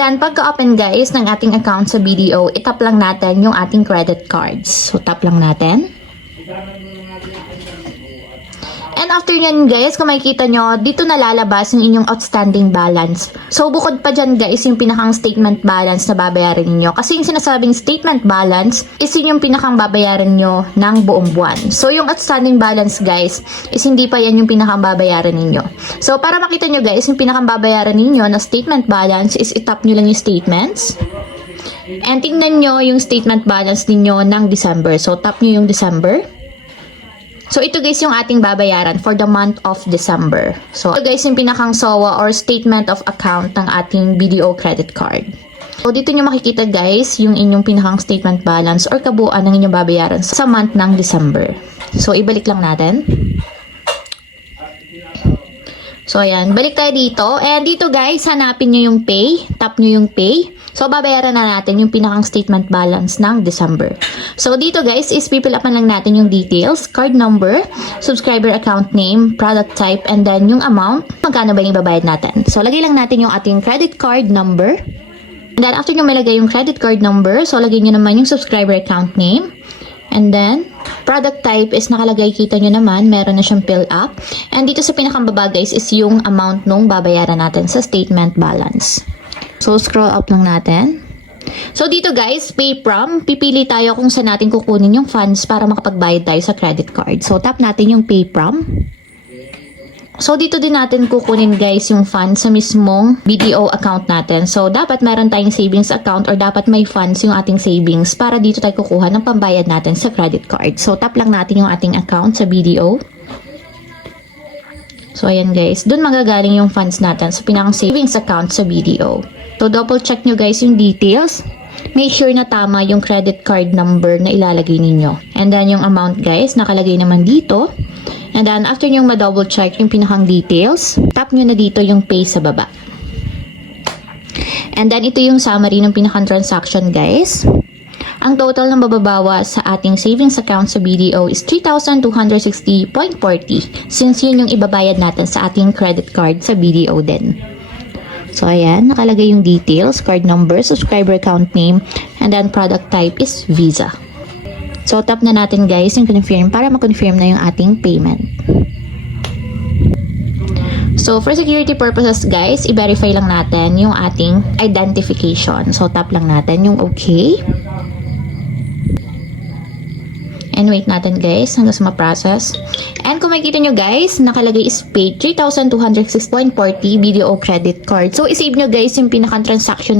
Then, pagka-open guys ng ating account sa BDO, itap lang natin yung ating credit cards. So, tap lang natin. And after nyan guys, kung makikita nyo, dito nalalabas yung inyong outstanding balance. So, bukod pa dyan guys, yung pinakang statement balance na babayaran niyo. Kasi yung sinasabing statement balance is yun yung pinakang babayaran nyo ng buong buwan. So, yung outstanding balance guys, is hindi pa yan yung pinakang babayaran ninyo. So, para makita nyo guys, yung pinakang babayaran ninyo na statement balance is itap nyo lang yung statements. And tingnan nyo yung statement balance ninyo ng December. So, tap nyo yung December. So, ito guys yung ating babayaran for the month of December. So, ito guys yung pinakang SOA or statement of account ng ating BDO credit card. So, dito nyo makikita guys yung inyong pinakang statement balance or kabuuan ng inyong babayaran sa month ng December. So, ibalik lang natin. So, ayan. Balik tayo dito. And dito guys, hanapin nyo yung pay. Tap nyo yung pay. So, babayaran na natin yung pinakang statement balance ng December. So, dito guys, is pipil-upan lang natin yung details, card number, subscriber account name, product type, and then yung amount, magkano ba yung ibabayad natin. So, lagay lang natin yung ating credit card number. And then, after nyo malagay yung credit card number, so lagay nyo naman yung subscriber account name. And then, product type is nakalagay, kita nyo naman, meron na siyang fill up. And dito sa pinakambaba guys, is yung amount nung babayaran natin sa statement balance. So, scroll up lang natin. So, dito guys, pay from, pipili tayo kung saan natin kukunin yung funds para makapagbayad tayo sa credit card. So, tap natin yung pay from. So, dito din natin kukunin guys yung funds sa mismong BDO account natin. So, dapat meron tayong savings account or dapat may funds yung ating savings para dito tayo kukuha ng pambayad natin sa credit card. So, tap lang natin yung ating account sa BDO. So, ayan guys, dun magagaling yung funds natin sa pinakang savings account sa BDO. So, double check nyo guys yung details. Make sure na tama yung credit card number na ilalagay ninyo. And then, yung amount guys, nakalagay naman dito. And then, after nyo ma-double check yung pinakang details, tap nyo na dito yung pay sa baba. And then, ito yung summary ng pinakang transaction guys. Ang total na mababawa sa ating savings account sa BDO is 3,260.40 since yun yung ibabayad natin sa ating credit card sa BDO din. So, ayan, nakalagay yung details, card number, subscriber account name, and then product type is Visa. So, tap na natin guys yung confirm para ma-confirm na yung ating payment. So, for security purposes guys, i-verify lang natin yung ating identification. So, tap lang natin yung okay. And wait natin guys hanggang sa ma-process. And kung makikita nyo guys, nakalagay is paid 3,206.40 BDO credit card. So, isave nyo guys yung pinaka-transaction